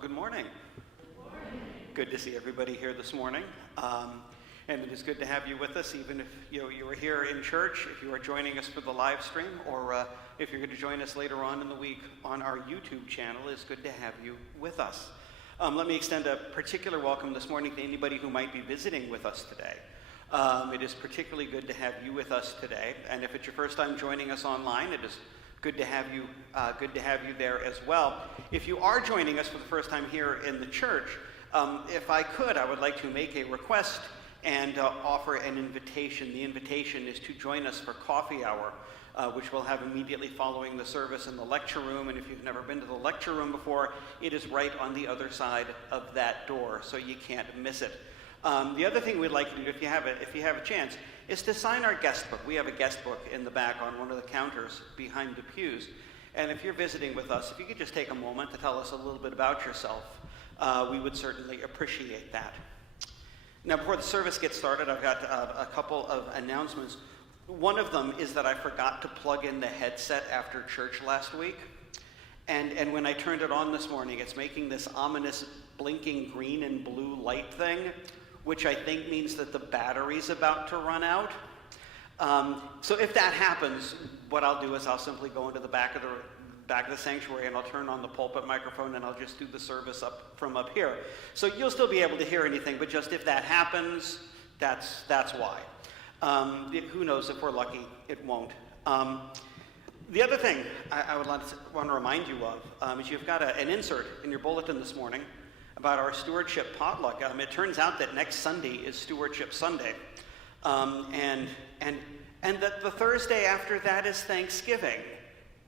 Well, good morning. Good to see everybody here this morning. And it is good to have you with us, even if you are here in church, if you are joining us for the live stream, or if you're going to join us later on in the week on our YouTube channel. It's good to have you with us. Let me extend a particular welcome this morning to anybody who might be visiting with us today. It is particularly good to have you with us today, and if it's your first time joining us online, it is good to have you there as well. If you are joining us for the first time here in the church, if I could, I would like to make a request and offer an invitation. The invitation is to join us for coffee hour, which we'll have immediately following the service in the lecture room. And if you've never been to the lecture room before, it is right on the other side of that door, so you can't miss it. The other thing we'd like you to do, if you have a chance, is to sign our guest book. We have a guest book in the back on one of the counters behind the pews. And if you're visiting with us, if you could just take a moment to tell us a little bit about yourself, we would certainly appreciate that. Now, before the service gets started, I've got a couple of announcements. One of them is that I forgot to plug in the headset after church last week. And when I turned it on this morning, it's making this ominous blinking green and blue light thing, which I think means that the battery's about to run out. So if that happens, what I'll do is I'll simply go into the back of the sanctuary and I'll turn on the pulpit microphone and I'll just do the service from up here. So you'll still be able to hear anything, but just if that happens, that's why. Who knows, if we're lucky, it won't. The other thing I would want to remind you of is you've got an insert in your bulletin this morning about our stewardship potluck. It turns out that next Sunday is Stewardship Sunday, and that the Thursday after that is Thanksgiving.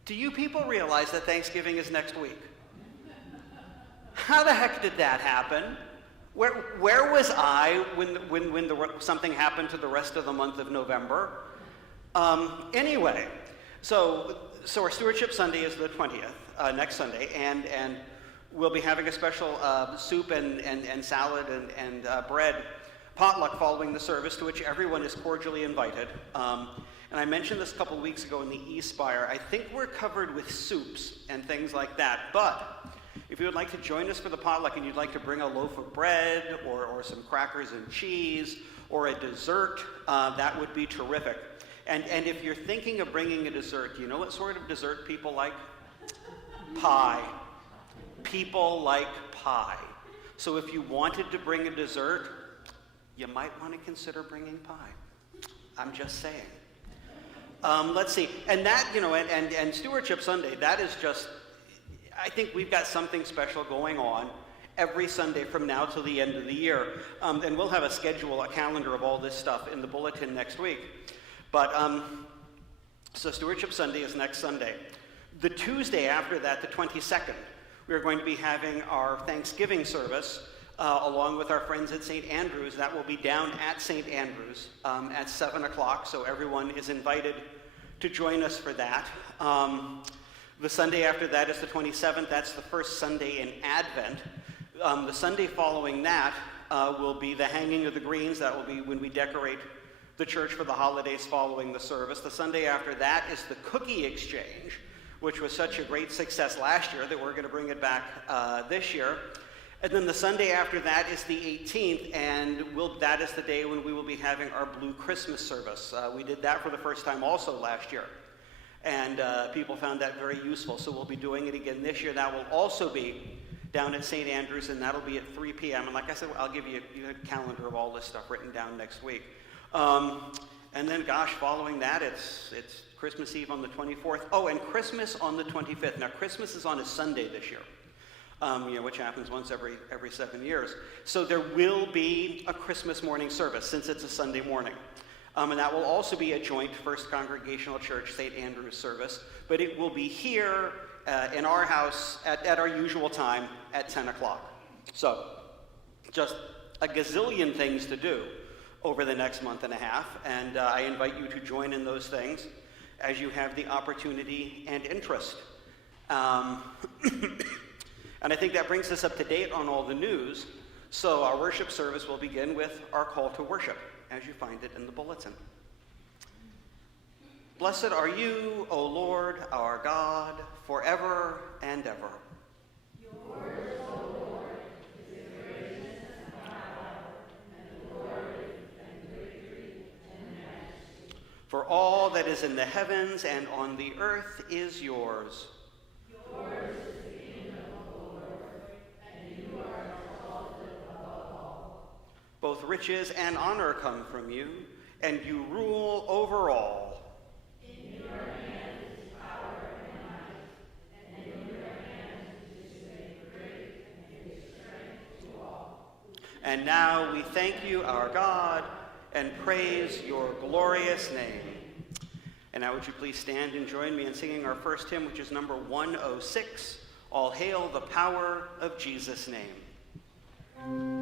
Do you people realize that Thanksgiving is next week? How the heck did that happen? Where was I when something happened to the rest of the month of November? Anyway, so our Stewardship Sunday is the 20th, next Sunday, and we'll be having a special soup and salad and bread potluck following the service, to which everyone is cordially invited. And I mentioned this a couple of weeks ago in the East Spire. I think we're covered with soups and things like that, but if you would like to join us for the potluck and you'd like to bring a loaf of bread or some crackers and cheese or a dessert, that would be terrific. And if you're thinking of bringing a dessert, do you know what sort of dessert people like? Pie. People like pie. So if you wanted to bring a dessert, you might want to consider bringing pie. I'm just saying. Let's see. And that, and Stewardship Sunday, that is just, I think we've got something special going on every Sunday from now till the end of the year. And we'll have a calendar of all this stuff in the bulletin next week. But, so Stewardship Sunday is next Sunday. The Tuesday after that, the 22nd, we are going to be having our Thanksgiving service along with our friends at St. Andrews. That will be down at St. Andrews at 7 o'clock, so everyone is invited to join us for that. The Sunday after that is the 27th. That's the first Sunday in Advent. The Sunday following that will be the hanging of the greens. That will be when we decorate the church for the holidays following the service. The Sunday after that is the cookie exchange, which was such a great success last year that we're going to bring it back this year. And then the Sunday after that is the 18th, and that is the day when we will be having our Blue Christmas service. We did that for the first time also last year, and people found that very useful, so we'll be doing it again this year. That will also be down at St. Andrews, and that'll be at 3 p.m. And like I said, I'll give you a calendar of all this stuff written down next week. And then, following that, it's Christmas Eve on the 24th. Oh, and Christmas on the 25th. Now, Christmas is on a Sunday this year. Which happens once every 7 years. So there will be a Christmas morning service since it's a Sunday morning. And that will also be a joint First Congregational Church St. Andrews service, but it will be here in our house at our usual time at 10 o'clock. So just a gazillion things to do over the next month and a half, and I invite you to join in those things as you have the opportunity and interest. And I think that brings us up to date on all the news. So our worship service will begin with our call to worship, as you find it in the bulletin. Blessed are you, O Lord, our God, forever and ever. Yours, O Lord. For all that is in the heavens and on the earth is yours. Yours is the kingdom, O Lord, and you are exalted above all. Both riches and honor come from you, and you rule over all. In your hand is power and might, and in your hand is to make great and give strength to all. And now we thank you, our God, and praise your glorious name. And now would you please stand and join me in singing our first hymn, which is number 106, All Hail the Power of Jesus' Name.